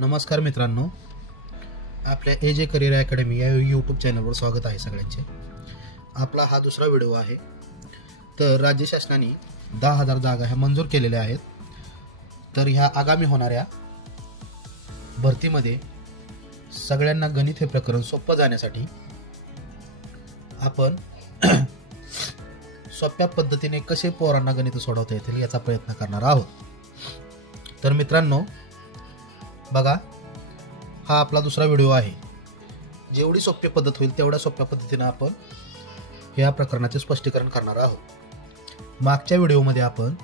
नमस्कार मित्रांनो, आपल्या AJ करिअर अकॅडमी या यूट्यूब चॅनलवर स्वागत आहे सगळ्यांचे। आपला हा दुसरा व्हिडिओ आहे। तर राज्य शासनाने 10,000 जागा ह्या मंजूर केलेल्या आहेत। तर ह्या आगामी होणाऱ्या भरतीमध्ये सगळ्यांना गणित हे प्रकरण सोपं जाण्यासाठी आपण सोप्या पद्धतीने कसे पोरांना गणित सोडवता येतील याचा प्रयत्न करणार आहोत। तर मित्रांनो बघा, हा आपला दुसरा व्हिडिओ आहे। जेवढी सोपी पद्धत होईल तेवढ्या सोप्या पद्धतीने आपण या प्रकरणाचे स्पष्टीकरण करणार आहोत। मागच्या व्हिडिओमध्ये आपण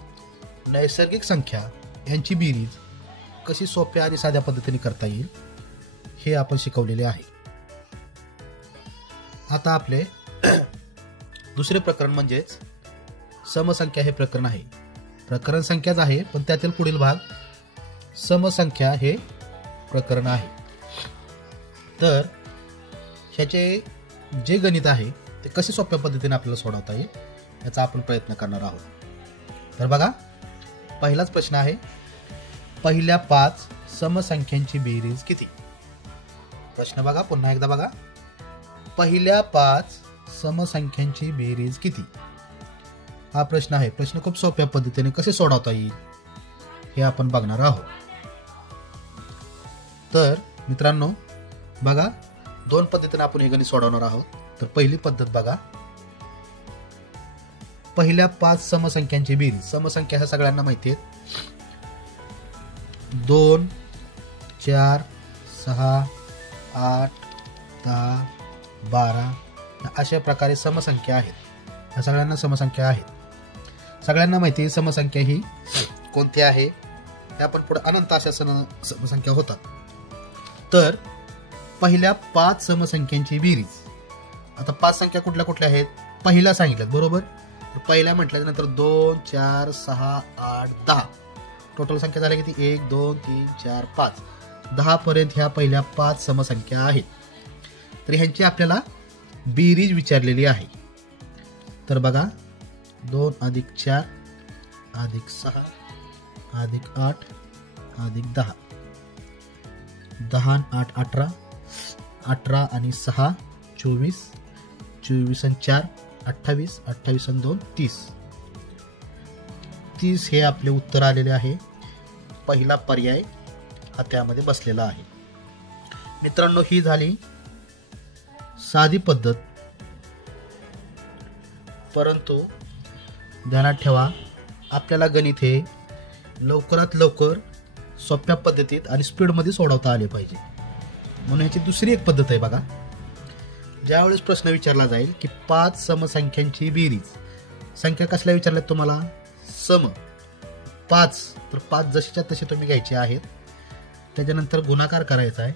नैसर्गिक संख्या यांची बेरीज कशी सोप्या आणि साध्या पद्धतीने करता येईल हे आपण शिकवलेले आहे। आता आपले दुसरे प्रकरण म्हणजेच समसंख्या हे प्रकरण आहे। प्रकरण संख्याच आहे, पण त्यातील पुढील भाग समसंख्या हे प्रकरण आहे। तर ह्याचे जे गणित आहे ते कसे सोप्या पद्धतीने आपल्याला सोडवता येईल याचा आपण प्रयत्न करणार आहोत। तर बघा, पहिलाच प्रश्न आहे, पहिल्या 5 समसंख्यांची बेरीज किती? प्रश्न बघा, पुन्हा एकदा बघा, पहिल्या 5 समसंख्यांची बेरीज किती हा प्रश्न आहे। प्रश्न खूप सोप्या पद्धतीने कसे सोडवता येईल हे आपण बघणार आहोत। तर मित्रांनो बघा, दोन पद्धतीने आपण हे गणित सोडवणार आहोत। तर पहिली पद्धत बघा, पहिल्या 5 समसंख्यांची बेरीज। समसंख्या ह्या सगळ्यांना माहिती आहेत, 2 4 6 8 10 12 अशा प्रकारे समसंख्या आहेत। ह्या सगळ्यांना समसंख्या आहेत। सगळ्यांना माहिती आहे समसंख्या ही कोणती आहे, त्या पण पुढे अनंत अशा समसंख्या होतात। तर पहिल्या 5 समसंख्यांची बेरीज, आता 5 संख्या कुठल्या कुठल्या आहेत पहिला सांगितलं बरोबर। तर पहिल्या म्हटल्यानंतर 2 4 6 8 10 टोटल संख्या झाल्या किती? 1 2 3 4 5 10 पर्यंत ह्या पहिल्या 5 समसंख्या आहेत। तर ह्यांची आपल्याला बेरीज विचारलेली आहे। तर बघा, 2 + 4 + 6 + 8 + 10 10 आणि 8 18 18 आणि 6 24 24 आणि 4 28 28 आणि 2 30 30 हे आपले उत्तर आलेले आहे। पहिला पर्याय हा त्यामध्ये बसलेला आहे। मित्रांनो, ही झाली साधी पद्धत, परंतु ध्यानात ठेवा आपल्याला गणित हे लवकरात लवकर सोप्या पद्धतीत आणि स्पीडमध्ये सोडवता आले पाहिजे। म्हणून याची दुसरी एक पद्धत आहे बघा, ज्यावेळेस प्रश्न विचारला जाईल की 5 समसंख्यांची बेरीज, संख्या कसल्या विचारल्यात तुम्हाला? सम 5, तर 5 जशीच्या तशी तुम्ही घ्यायचे आहेत, त्याच्यानंतर गुणाकार करायचा आहे।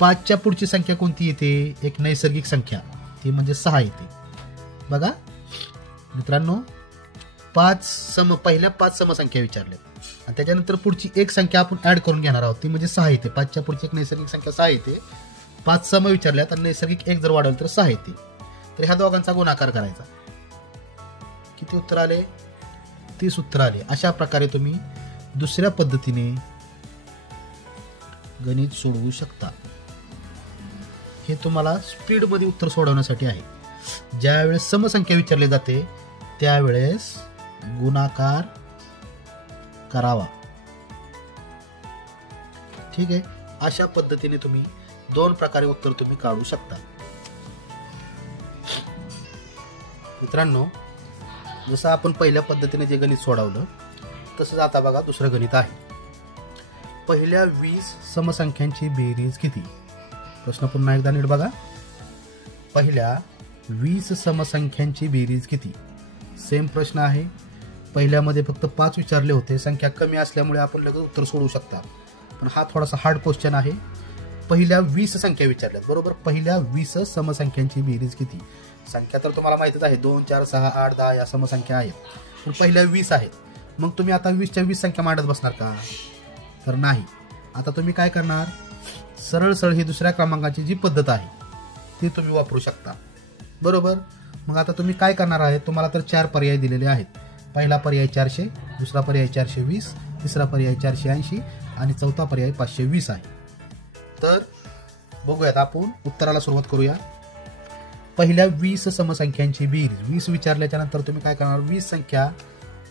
5च्या पुढची संख्या कोणती येते? एक नैसर्गिक संख्या, ती म्हणजे 6 येते। बघा मित्रांनो, पहिल्या 5 समसंख्या विचारल्या आणि त्याच्यानंतर पुढची एक संख्या आपण ऍड करून घेणार आहोत, ती म्हणजे 6 येते। 5च्या पुढची एक नैसर्गिक संख्या 6 येते। 5 सम विचारल्यात आणि नैसर्गिक एक जर वाढवलं तर 6 येते। तर ह्या दोघांचा गुणाकार करायचा। किती उत्तर आले? 30 उत्तर आले। अशा प्रकारे तुम्ही दुसऱ्या पद्धतीने गणित सोडवू शकता। हे तुम्हाला स्पीड मध्ये उत्तर सोडवण्यासाठी आहे। ज्यावेळेस समसंख्या विचारली जाते त्यावेळेस गुणाकार करावा, ठीक आहे। अशा पद्धतीने तुम्ही दोन प्रकारे उत्तर तुम्ही काढू शकता। मित्रांनो, जसं आपण पहिल्या पद्धतीने जे गणित सोडवलं तसंच आता बघा दुसरं गणित आहे, पहिल्या 20 समसंख्यांची बेरीज किती? प्रश्न पुन्हा एकदा नीट बघा, पहिल्या 20 समसंख्यांची बेरीज किती? सेम प्रश्न आहे। पहिल्यामध्ये फक्त 5 विचारले होते, संख्या कमी असल्यामुळे आपण लगेच उत्तर सोडू शकता, पण हा थोडासा हार्ड क्वेश्चन आहे। पहिल्या 20 संख्या विचारल्यात बरोबर, पहिल्या 20 समसंख्यांची बेरीज किती? संख्या तर तुम्हाला माहितीच आहे, 2 4 6 8 10 या समसंख्या आहेत, पण पहिल्या 20 आहेत। मग तुम्ही आता 20च्या 20 संख्या मांडत बसणार का? तर नाही। आता तुम्ही काय करणार, सरळ सरळ ही दुसऱ्या क्रमांकाची जी पद्धत आहे ती तुम्ही वापरू शकता बरोबर। मग आता तुम्ही काय करणार आहे, तुम्हाला तर 4 पर्याय दिलेले आहेत। पहिला पर्याय 400, दुसरा पर्याय 420, तिसरा पर्याय 480, आणि चौथा पर्याय 520 आहे. तर बघूयात, आपण उत्तराला सुरुवात करूया. पहिल्या 20 समसंख्यांची बेरीज. 20 विचारल्याच्या नंतर तुम्ही काय करणार, 20 संख्या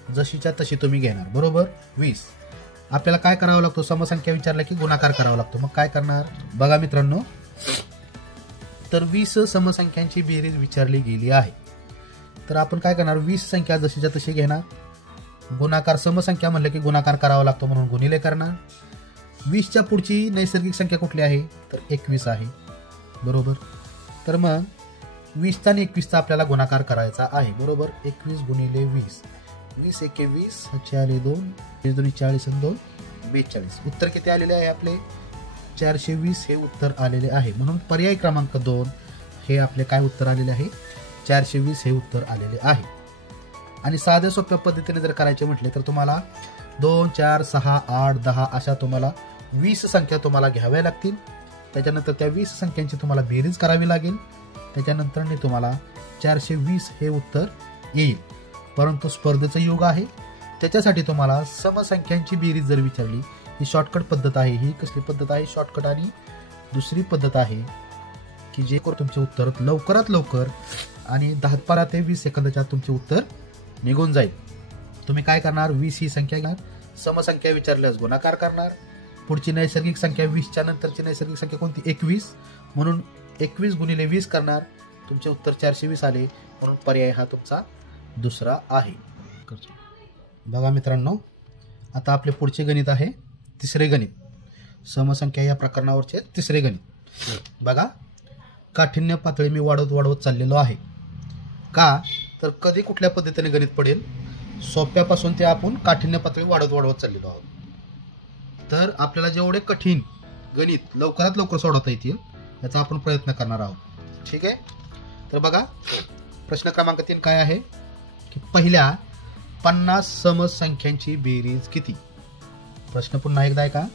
जशीच्या तशी तुम्ही घेणार. बरोबर. 20 आपल्याला काय करावं लागतो, समसंख्या विचारल्या की गुणाकार करावा लागतो. मग काय करणार बघा मित्रांनो, तर 20 समसंख्यांची बेरीज विचारली गेली आहे. तर आपण काय करणार, 20 संख्या जशीच्या तशी घेणार. गुणाकार, समसंख्या म्हणलं की गुणाकार करावा लागतो म्हणून गुणिले करणार. 20च्या पुढची नैसर्गिक संख्या कुठली आहे, तर 21 आहे. बरोबर. तर मग 20चा आणि 21चा आपल्याला गुणाकार करायचा आहे. बरोबर. 21 गुणिले 20, 20 एके 20, 2 2 40 आणि 2 42. उत्तर किती आलेले आहे आपले, 420 हे उत्तर आलेले आहे. म्हणून पर्याय क्रमांक 2 हे आपले काय उत्तर आलेले आहे, 420 हे उत्तर आलेले आहे. आणि साध्या सोप्या पद्धतीने जर करायचे म्हटले तर तुम्हाला 2 4 6 8 10 अशा तुम्हाला 20 संख्या तुम्हाला घ्याव्या लागतील. त्याच्यानंतर त्या 20 संख्यांची तुम्हाला बेरीज करावी लागेल. त्याच्यानंतर तुम्हाला 420 हे उत्तर येईल. परंतु स्पर्धेचं युग आहे, त्याच्यासाठी तुम्हाला समसंख्यांची बेरीज जर विचारली, ही शॉर्टकट पद्धत आहे. ही कसली पद्धत आहे, शॉर्टकट. आणि दुसरी पद्धत आहे की जे तुमचे उत्तर लवकरात लवकर आणि 10 ते 20 सेकंदाच्या तुमचे उत्तर निघून जाईल. तुम्ही काय करणार, 20 ही संख्या घेणार, समसंख्या विचारल्यास गुणाकार करणार. पुढची नैसर्गिक संख्या 20च्या नंतरची नैसर्गिक संख्या कोणती, 21, म्हणून 21 गुणिले 20 करणार. तुमचे उत्तर 420 आले, म्हणून पर्याय हा तुमचा दुसरा आहे. बघा मित्रांनो, आता आपले पुढचे गणित आहे तिसरे गणित. समसंख्या या प्रकरणावरचे तिसरे गणित. बघा, काठिण्य पातळी मी वाढवत चाललेलो आहे. का तर कधी कुठल्या पद्धतीने गणित पडेल, सोप्यापासून ते आपण काठिण्य पातळी वाढवत चाललेलो आहोत. तर आपल्याला जेवढे कठीण गणित लवकरात लवकर सोडवता येतील याचा आपण प्रयत्न करणार आहोत. ठीक आहे. तर बघा, प्रश्न क्रमांक 3 काय आहे की पहिल्या 50 समसंख्यांची बेरीज किती. प्रश्न पुन्हा एकदा आहे का,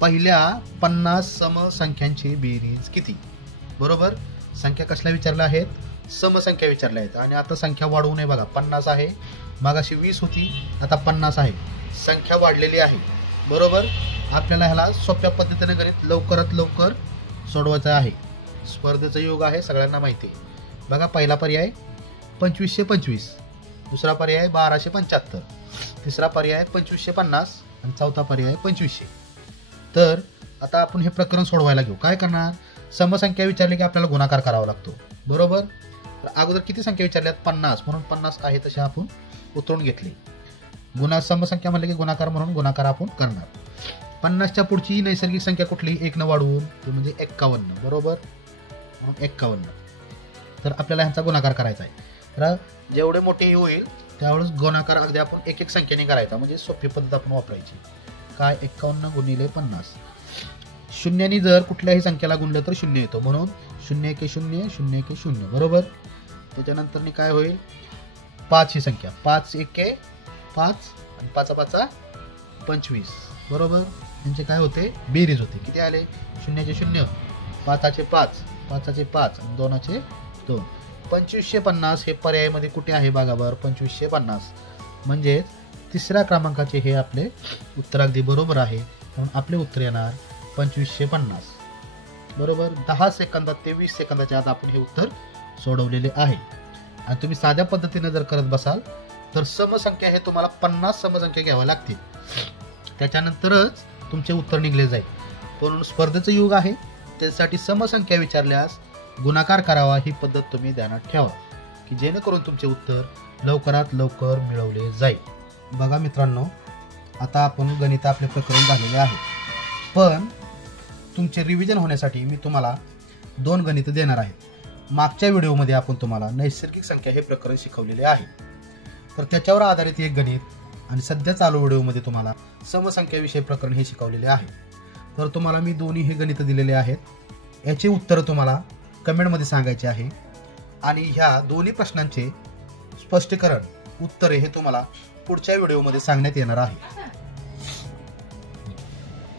पहिल्या 50 समसंख्यांची बेरीज किती. बरोबर. संख्या कसल्या विचारल्या आहेत, समसंख्या विचारल्या आहेत. आणि आता संख्या वाढवू नये. बघा, 50 आहे, मागाशी 20 होती, आता 50 आहे. संख्या वाढलेली आहे. बरोबर. आपल्याला ह्याला सोप्या पद्धतीने गणित लवकरात लवकर सोडवायचं आहे. स्पर्धेचं युग आहे, सगळ्यांना माहिती आहे. बघा, पहिला पर्याय 2525, दुसरा पर्याय 1275, तिसरा पर्याय 2550 आणि चौथा पर्याय 2500. तर आता आपण हे प्रकरण सोडवायला घेऊ. काय करणार, समसंख्या विचारली की आपल्याला गुणाकार करावा लागतो. बरोबर. तर अगोदर किती संख्या विचारल्यात, 50, म्हणून 50 आहे तसे आपण उतरून घेतली. समसंख्या म्हणले की गुणाकार, म्हणून गुणाकार आपण करणार. 50च्या पुढची नैसर्गिक संख्या कुठली, 1 न वाढवून, ते म्हणजे 51. बरोबर. 51. तर आपल्याला ह्यांचा गुणाकार करायचा आहे. तर जेवढे मोठे होईल त्यावेळेस गुणाकार अगदी आपण एक एक संख्येने करायचा, म्हणजे सोपी पद्धत आपण वापरायची. काय, 51 गुणिले 50. शून्याने जर कुठल्याही संख्येला गुणलं तर 0 येतो, म्हणून 0 एके 0, 0 एके 0. बरोबर. त्याच्यानंतर काय होईल, 5 ही संख्या, 5 एके 5 आणि 5 5 25. बरोबर. त्यांचे काय होते, बेरीज होते. किती आले, 0चे 0, 5चे 5, 5चे 5 आणि 2चे 2. 2550 हे पर्यायामध्ये कुठे आहे बघा बरं, 2550 म्हणजे तिसऱ्या क्रमांकाचे हे आपले उत्तर अगदी बरोबर आहे. म्हणून आपले उत्तर येणार 2550. बरोबर. 10 सेकंदात ते 20 सेकंदाच्या आत आपण हे उत्तर सोडवलेले आहे. आणि तुम्ही साध्या पद्धतीने जर करत बसाल तर समसंख्या हे तुम्हाला 50 समसंख्या घ्याव्या लागतील, त्याच्यानंतरच तुमचे उत्तर निघले जाईल. पण स्पर्धेचं युग आहे, त्यासाठी समसंख्या विचारल्यास गुणाकार करावा ही पद्धत तुम्ही ध्यानात ठेवा, की जेणेकरून तुमचे उत्तर लवकरात लवकर मिळवले जाईल. बघा मित्रांनो, आता आपण गणित आपले प्रकरण झालेले आहे, पण तुमचे रिव्हिजन होण्यासाठी मी तुम्हाला 2 गणित देणार आहे. मागच्या व्हिडिओमध्ये आपण तुम्हाला नैसर्गिक संख्या हे प्रकरण शिकवलेले आहे, तर त्याच्यावर आधारित एक गणित आणि सध्या चालू व्हिडिओमध्ये तुम्हाला समसंख्याविषयी प्रकरण हे शिकवलेले आहे. तर तुम्हाला मी दोन्ही हे गणित दिलेले आहेत, याचे उत्तर तुम्हाला कमेंटमध्ये सांगायचे आहे. आणि ह्या दोन्ही प्रश्नांचे स्पष्टीकरण, उत्तरे हे तुम्हाला पुढच्या व्हिडिओमध्ये सांगण्यात येणार आहे.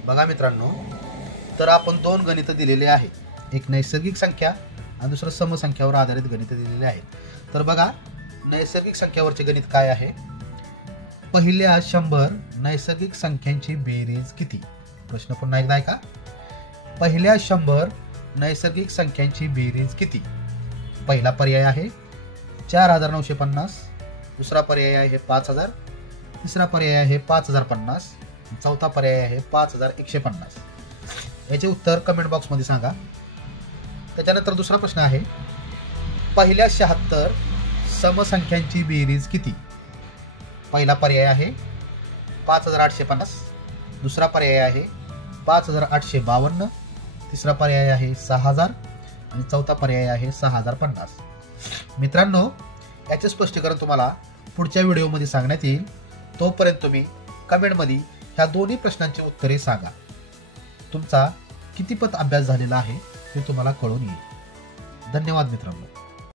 बघा मित्रांनो, तर आपण 2 गणित दिलेले आहेत, एक नैसर्गिक संख्या आणि दुसरं समसंख्यावर आधारित गणित दिलेले आहेत. तर बघा, नैसर्गिक संख्यावरचे गणित काय आहे, पहिल्या 100 नैसर्गिक संख्यांची बेरीज किती. प्रश्न पुन्हा एकदा ऐका. पहिल्या 100 नैसर्गिक संख्यांची बेरीज किती? पहिला पर्याय आहे 4950, दुसरा पर्याय आहे 5000, तिसरा पर्याय आहे 5050, चौथा पर्याय आहे 5150. याचे उत्तर कमेंट बॉक्समध्ये सांगा. त्याच्यानंतर दुसरा प्रश्न आहे पहिल्या 76 समसंख्यांची बेरीज किती? पहिला पर्याय आहे 5850, दुसरा पर्याय आहे 5852, तिसरा पर्याय आहे 6000 आणि चौथा पर्याय आहे 6050. मित्रांनो, याचे स्पष्टीकरण तुम्हाला पुढच्या व्हिडिओमध्ये सांगण्यात येईल. तोपर्यंत तुम्ही कमेंटमध्ये ह्या दोन्ही प्रश्नांची उत्तरे सांगा. तुमचा कितीपत अभ्यास झालेला आहे ते तुम्हाला कळून येईल. धन्यवाद मित्रांनो.